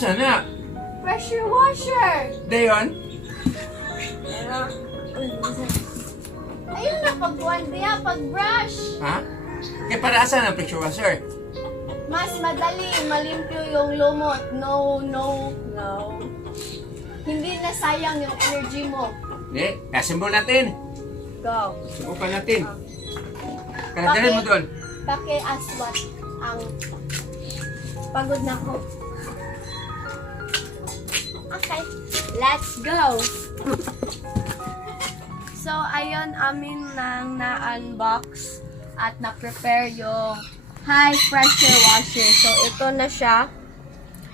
sana? Pressure washer! Dayon? Ayun na, pagkuhan diya, pag-brush. Ha? Kaya para asan ang pressure washer? Mas madali, malimpyo yung lumot. No. Hindi na sayang yung energy mo. Hindi. Assemble natin. Go. Subukan natin. Kaladarin mo doon. Paki-aswat ang pagod na ko. Okay, let's go. So, ayun, amin nang na-unbox at na-prepare yung high pressure washer. So, ito na siya.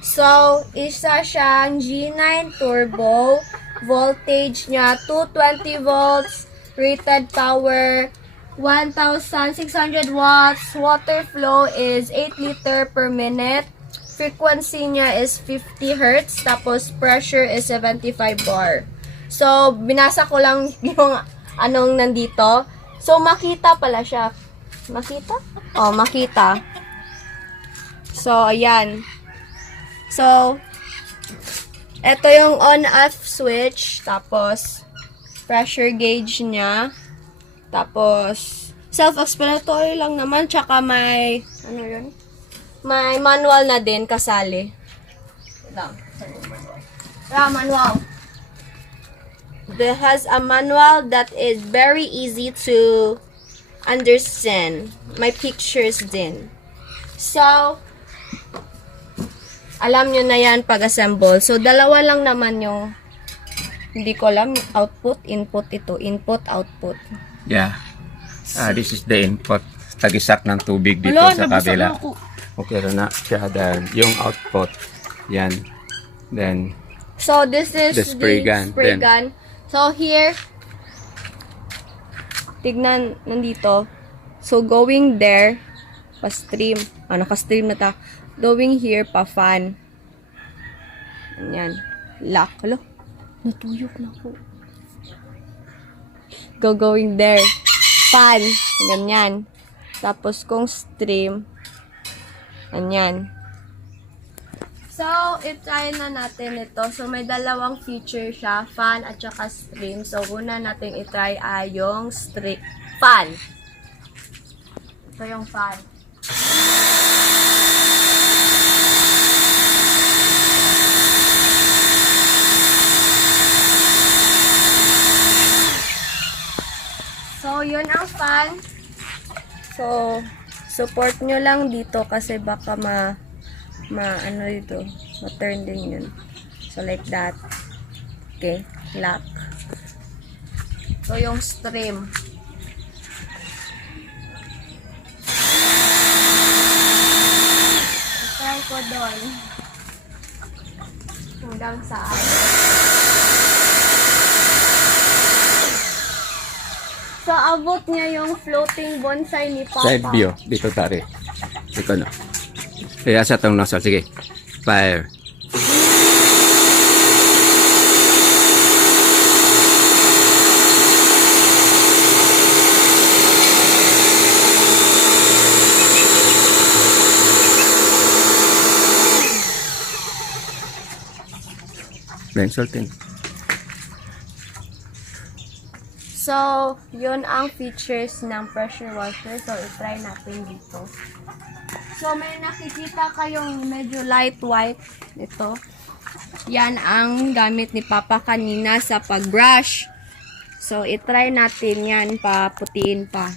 So, isa siyang G9 Turbo. Voltage niya, 220 volts. Rated power, 1,600 watts. Water flow is 8 liter per minute. Frequency niya is 50 hertz. Tapos, pressure is 75 bar. So, binasa ko lang yung anong nandito. So, makita pala siya. Makita? Oh, makita. So, ayan. So, ito yung on-off switch. Tapos, pressure gauge niya. Tapos, self-explanatory lang naman. Tsaka may, ano yun? May manual na din, kasali. Manual. It has a manual that is very easy to understand. May pictures din. So, alam nyo na yan pag-assemble. So, dalawa lang naman yung, hindi ko alam, output, input ito. Input, output. Yeah. This is the input. Tagisak ng tubig dito sa kabila. Okay na siya. Then, yung output. Yan. Then, so, this is the spray gun. gun. So, here, tignan, nandito. So, going there, pa-stream. Naka-stream na ta. Going here, pa-fan. Ayan. Lock. Hello? Natuyok na ako. Going there. Fan. Ganyan. Tapos, kung stream, ganyan. So, i-try na natin ito. So, may dalawang feature siya, fan at saka stream. So, una natin i-try ay yung fan. Ito yung fan. So, yun ang fan. So, support nyo lang dito kasi baka ano dito, ma-turn din yun. So, like that. Okay, lock. So, yung stream. Try ko doon. Hanggang saan. So, abot niya yung floating bonsai ni Papa. side view. Dito tari. Dito na. Kaya sa itong nozzle. Sige. Fire. Bang salting. So, yun ang features ng pressure washer. So, i-try natin dito. So, may nakikita kayong medyo light white. Ito. Yan ang gamit ni Papa kanina sa pag-brush. So, i-try natin yan pa, putiin pa.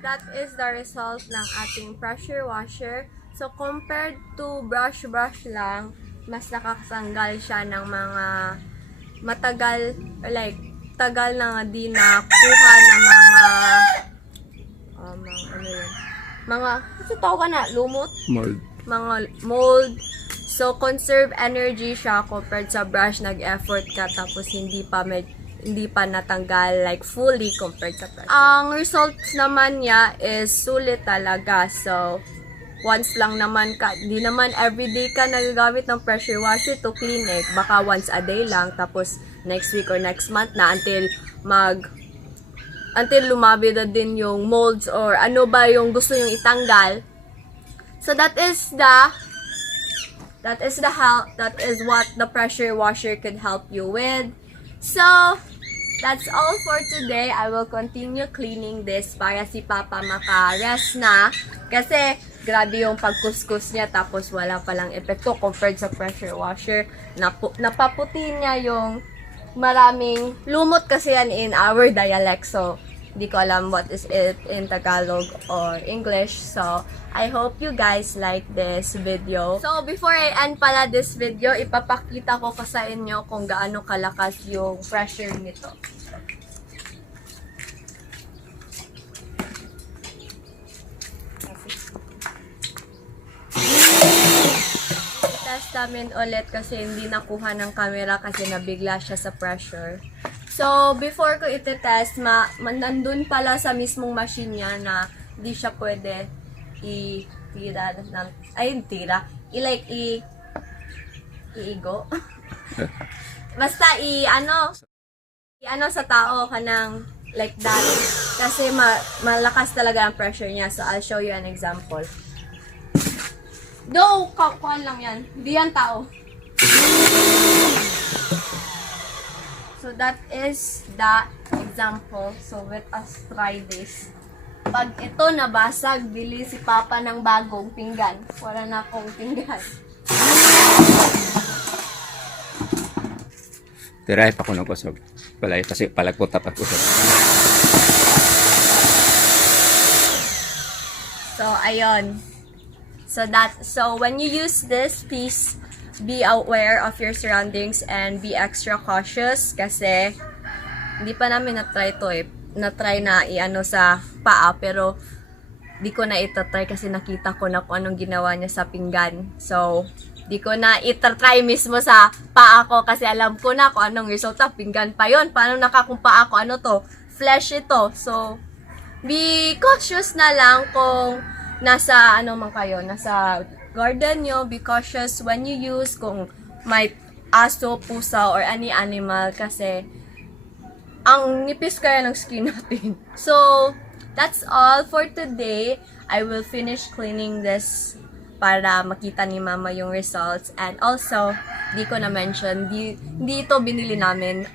that is the result ng ating pressure washer. So, compared to brush lang, mas nakakatanggal siya ng mga matagal, like, tagal na di nakuha ng mga, ano yun? Mga, kasi tawag ka na, lumot? Mold. Mga mold. So, conserve energy siya compared sa brush, nag-effort ka, tapos hindi pa natanggal like fully compared sa pressure. Ang results naman niya is sulit talaga. So, once lang naman ka, di naman everyday ka nagagamit ng pressure washer to clean it. Baka once a day lang, tapos next week or next month na until lumabi na din yung molds or ano ba yung gusto yung itanggal. So, that is what the pressure washer could help you with. So, that's all for today. I will continue cleaning this para si Papa maka-rest na. Kasi, grabe yung pagkuskus niya tapos wala palang epekto compared sa pressure washer. Napaputi niya yung maraming lumot kasi yan in our dialect. So, di ko alam what is it in Tagalog or English. So, I hope you guys like this video. So, before I end pala this video, ipapakita ko sa inyo kung gaano kalakas yung pressure nito. Test namin ulit kasi hindi nakuha ng camera kasi nabigla siya sa pressure. So, before ko iti-test, nandun pala sa mismong machine niya na di siya pwede iigo. Basta sa tao kanang like that. Kasi malakas talaga ang pressure niya. So, I'll show you an example. Though, kakuan lang yan. Hindi yan tao. So, that is the example. So, let us try this. Pag ito nabasag, bili si Papa ng bagong pinggan. Wala na akong pinggan. Tiray pa ko ng kusog. Palay, kasi palagputa pa kusog. So, ayun. So, when you use this, please be aware of your surroundings and be extra cautious kasi hindi pa namin na-try to eh. Na-try na i-ano sa paa pero di ko na itatry kasi nakita ko na kung anong ginawa niya sa pinggan. So, di ko na itatry mismo sa paa ko kasi alam ko na kung anong result. Pinggan pa yon. Paano kung paa ko? Ano to? Flesh ito. So, be cautious na lang kung nasa nasa garden nyo. Be cautious when you use kung may aso, pusa, or any animal kasi ang nipis kaya ng skin natin. So, that's all for today. I will finish cleaning this para makita ni Mama yung results. And also, di ko na-mention, dito binili namin.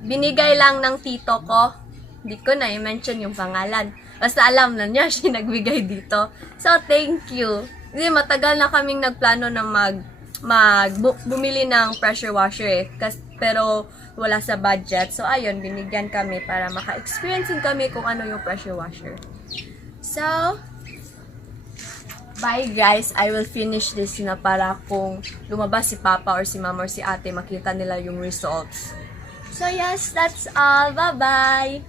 Binigay lang ng tito ko. Di ko na i-mention yung pangalan. Basta alam na niya, siya nagbigay dito. So, thank you. Hindi, matagal na kaming nagplano na bumili ng pressure washer eh. Pero wala sa budget. So, ayun, binigyan kami para maka-experience kami kung ano yung pressure washer. So, bye guys. I will finish this na para kung lumabas si Papa or si Mama or si Ate, makita nila yung results. So, yes, that's all. Bye-bye!